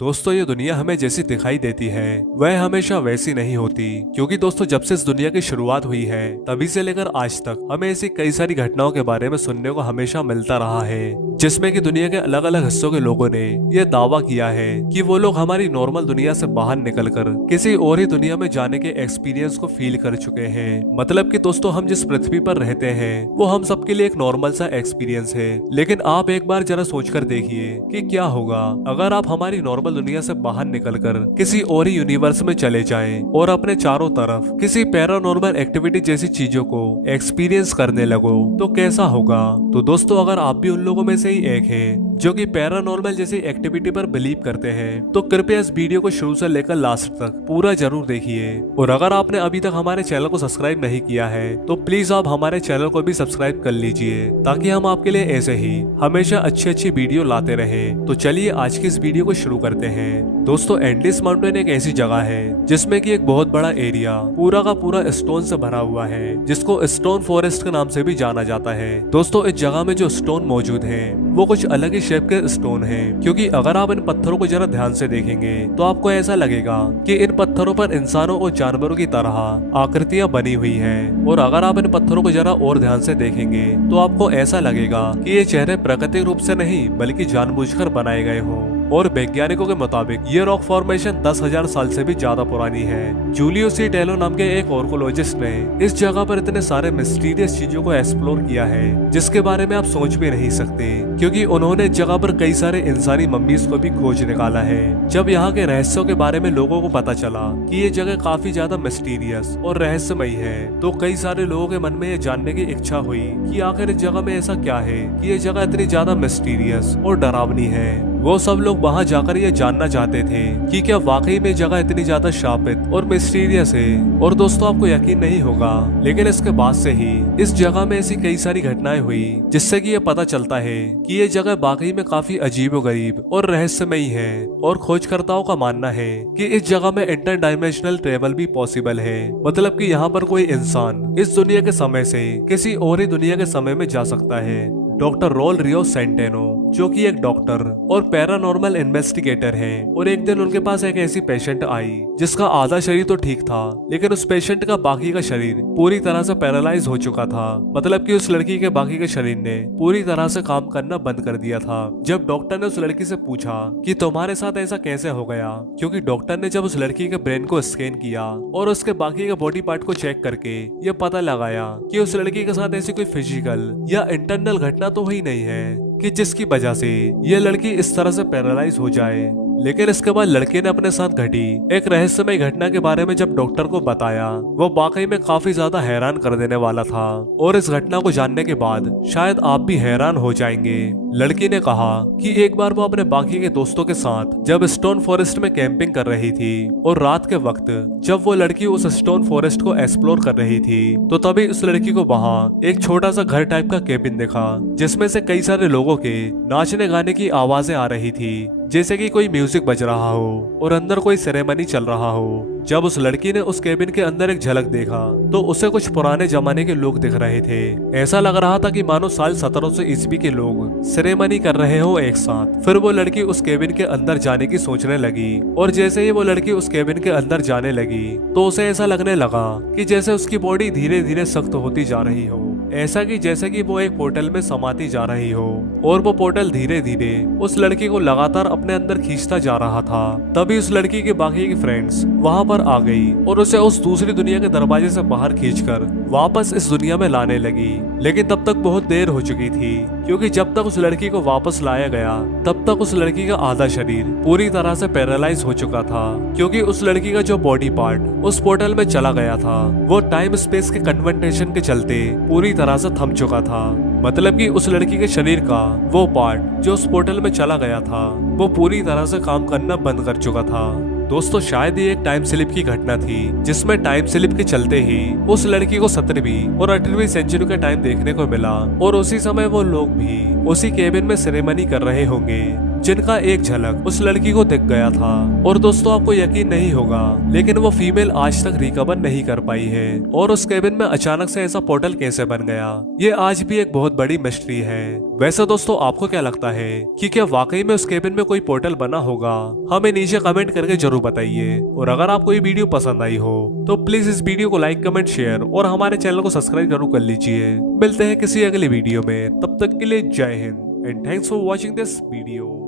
दोस्तों ये दुनिया हमें जैसी दिखाई देती है वह हमेशा वैसी नहीं होती, क्योंकि दोस्तों जब से इस दुनिया की शुरुआत हुई है तभी से लेकर आज तक हमें ऐसी कई सारी घटनाओं के बारे में सुनने को हमेशा मिलता रहा है, जिसमें कि दुनिया के अलग अलग हिस्सों के लोगों ने यह दावा किया है कि वो लोग हमारी नॉर्मल दुनिया से बाहर निकलकर किसी और ही दुनिया में जाने के एक्सपीरियंस को फील कर चुके हैं। मतलब कि दोस्तों हम जिस पृथ्वी पर रहते हैं वो हम सबके लिए एक नॉर्मल सा एक्सपीरियंस है, लेकिन आप एक बार जरा सोचकर देखिए कि क्या होगा अगर आप हमारी नॉर्मल दुनिया से बाहर निकलकर किसी और ही यूनिवर्स में चले जाएं और अपने चारों तरफ किसी पैरानॉर्मल एक्टिविटी जैसी चीजों को एक्सपीरियंस करने लगो तो कैसा होगा। तो दोस्तों अगर आप भी उन लोगों में से ही एक हैं जो कि पैरानॉर्मल जैसी एक्टिविटी पर बिलीव करते हैं तो कृपया इस वीडियो को शुरू से लेकर लास्ट तक पूरा जरूर देखिए। और अगर आपने अभी तक हमारे चैनल को सब्सक्राइब नहीं किया है तो प्लीज आप हमारे चैनल को भी सब्सक्राइब कर लीजिए, ताकि हम आपके लिए ऐसे ही हमेशा अच्छी अच्छी वीडियो लाते रहे। तो चलिए आज की इस वीडियो को शुरू करते हैं। दोस्तों एंडीज माउंटेन एक ऐसी जगह है जिसमें कि एक बहुत बड़ा एरिया पूरा का पूरा स्टोन से भरा हुआ है, जिसको स्टोन फॉरेस्ट के नाम से भी जाना जाता है। दोस्तों इस जगह में जो स्टोन मौजूद है वो कुछ अलग ही शेप के स्टोन हैं, क्योंकि अगर आप इन पत्थरों को जरा ध्यान से देखेंगे तो आपको ऐसा लगेगा कि इन पत्थरों पर इंसानों और जानवरों की तरह आकृतियां बनी हुई हैं। और अगर आप इन पत्थरों को जरा और ध्यान से देखेंगे तो आपको ऐसा लगेगा कि ये चेहरे प्राकृतिक रूप से नहीं बल्कि जानबूझकर बनाए गए हों। और वैज्ञानिकों के मुताबिक ये रॉक फॉर्मेशन 10,000 साल से भी ज्यादा पुरानी है। जूलियो सी टेलो नाम के एक आर्कियोलॉजिस्ट ने इस जगह पर इतने सारे मिस्टीरियस चीजों को एक्सप्लोर किया है जिसके बारे में आप सोच भी नहीं सकते, क्योंकि उन्होंने इस जगह पर कई सारे इंसानी मम्मीज को भी खोज निकाला है। जब यहाँ के रहस्यों के बारे में लोगों को पता चला कि ये जगह काफी ज्यादा मिस्टीरियस और रहस्यमयी है तो कई सारे लोगों के मन में ये जानने की इच्छा हुई कि आखिर इस जगह में ऐसा क्या है कि ये जगह इतनी ज्यादा मिस्टीरियस और डरावनी है। वो सब लोग वहां जाकर ये जानना चाहते थे कि क्या वाकई में जगह इतनी ज्यादा शापित और मिस्टीरियस है। और दोस्तों आपको यकीन नहीं होगा, लेकिन इसके बाद से ही इस जगह में ऐसी कई सारी घटनाएं हुई जिससे कि ये पता चलता है कि ये जगह वाकई में काफी अजीबोगरीब और रहस्यमयी है। और खोजकर्ताओं का मानना है कि इस जगह में इंटर डायमेंशनल ट्रेवल भी पॉसिबल है, मतलब कि यहाँ पर कोई इंसान इस दुनिया के समय से किसी और ही दुनिया के समय में जा सकता है। डॉक्टर रोल रियो सेंटेनो जो कि एक डॉक्टर और पैरानॉर्मल इन्वेस्टिगेटर हैं, और एक दिन उनके पास एक ऐसी पेशेंट आई जिसका आधा शरीर तो ठीक था, लेकिन उस पेशेंट का बाकी का शरीर पूरी तरह से पैरालाइज हो चुका था। मतलब कि उस लड़की के बाकी के शरीर ने पूरी तरह से काम करना बंद कर दिया था। जब डॉक्टर ने उस लड़की से पूछा कि तुम्हारे साथ ऐसा कैसे हो गया, क्योंकि डॉक्टर ने जब उस लड़की के ब्रेन को स्कैन किया और उसके बाकी के बॉडी पार्ट को चेक करके ये पता लगाया कि उस लड़की के साथ ऐसी कोई फिजिकल या इंटरनल घटना तो हुई नहीं है कि जिसकी वजह से ये लड़की इस तरह से पैरालाइज हो जाए। लेकिन इसके बाद लड़के ने अपने साथ घटी एक रहस्यमय घटना के बारे में जब डॉक्टर को बताया, वो वाकई में काफी ज्यादा हैरान कर देने वाला था। और इस घटना को जानने के बाद शायद आप भी हैरान हो जाएंगे। लड़की ने कहा कि एक बार वो अपने बाकी के दोस्तों के साथ जब स्टोन फॉरेस्ट में कैंपिंग कर रही थी और रात के वक्त जब वो लड़की उस स्टोन फॉरेस्ट को एक्सप्लोर कर रही थी तो तभी उस लड़की को वहाँ एक छोटा सा घर टाइप का केबिन दिखा, जिसमें से कई सारे लोगों के नाचने गाने की आवाजें आ रही थी, जैसे कि कोई म्यूजिक बज रहा हो और अंदर कोई सेरेमनी चल रहा हो। जब उस लड़की ने उस केबिन के अंदर एक झलक देखा तो उसे कुछ पुराने जमाने के लोग दिख रहे थे। ऐसा लग रहा था कि मानो साल 1700 ईस्वी के लोग सेरेमनी कर रहे हो एक साथ। फिर वो लड़की उस केबिन के अंदर जाने की सोचने लगी, और जैसे ही वो लड़की उस केबिन के अंदर जाने लगी तो उसे ऐसा लगने लगा कि जैसे उसकी बॉडी धीरे धीरे सख्त होती जा रही हो, ऐसा कि जैसे कि वो एक पोर्टल में समाती जा रही हो। और वो पोर्टल धीरे धीरे उस लड़की को लगातार अपने अंदर खींचता जा रहा था। तभी उस लड़की के बाकी के फ्रेंड्स वहां पर आ गई और उसे उस दूसरी दुनिया के दरवाजे से बाहर खींचकर वापस इस दुनिया में लाने लगी। लेकिन तब तक बहुत देर हो चुकी थी, क्योंकि जब तक उस लड़की को वापस लाया गया तब तक उस लड़की का आधा शरीर पूरी तरह से पैरालाइज हो चुका था, क्योंकि उस लड़की का जो बॉडी पार्ट उस पोर्टल में चला गया था वो टाइम स्पेस के कन्वर्टेशन के चलते पूरी तरह से थम चुका था। मतलब कि उस लड़की के शरीर का वो पार्ट जो उस पोर्टल में चला गया था वो पूरी तरह से काम करना बंद कर चुका था। दोस्तों शायद ये एक टाइम स्लिप की घटना थी, जिसमें टाइम स्लिप के चलते ही उस लड़की को 17वीं और 18वीं सेंचुरी का टाइम देखने को मिला, और उसी समय वो लोग भी उसी केबिन में सेरेमनी कर रहे होंगे। जिनका एक झलक उस लड़की को दिख गया था। और दोस्तों आपको यकीन नहीं होगा, लेकिन वो फीमेल आज तक रिकवर नहीं कर पाई है। और उस केबिन में अचानक से ऐसा पोर्टल कैसे बन गया, ये आज भी एक बहुत बड़ी मिस्ट्री है। वैसे दोस्तों आपको क्या लगता है कि क्या वाकई में उस केबिन में कोई पोर्टल बना होगा? हमें नीचे कमेंट करके जरूर बताइए। और अगर आपको ये वीडियो पसंद आई हो तो प्लीज इस वीडियो को लाइक, कमेंट, शेयर और हमारे चैनल को सब्सक्राइब जरूर कर लीजिए। मिलते हैं किसी अगली वीडियो में, तब तक के लिए जय Hind and thanks for watching this video.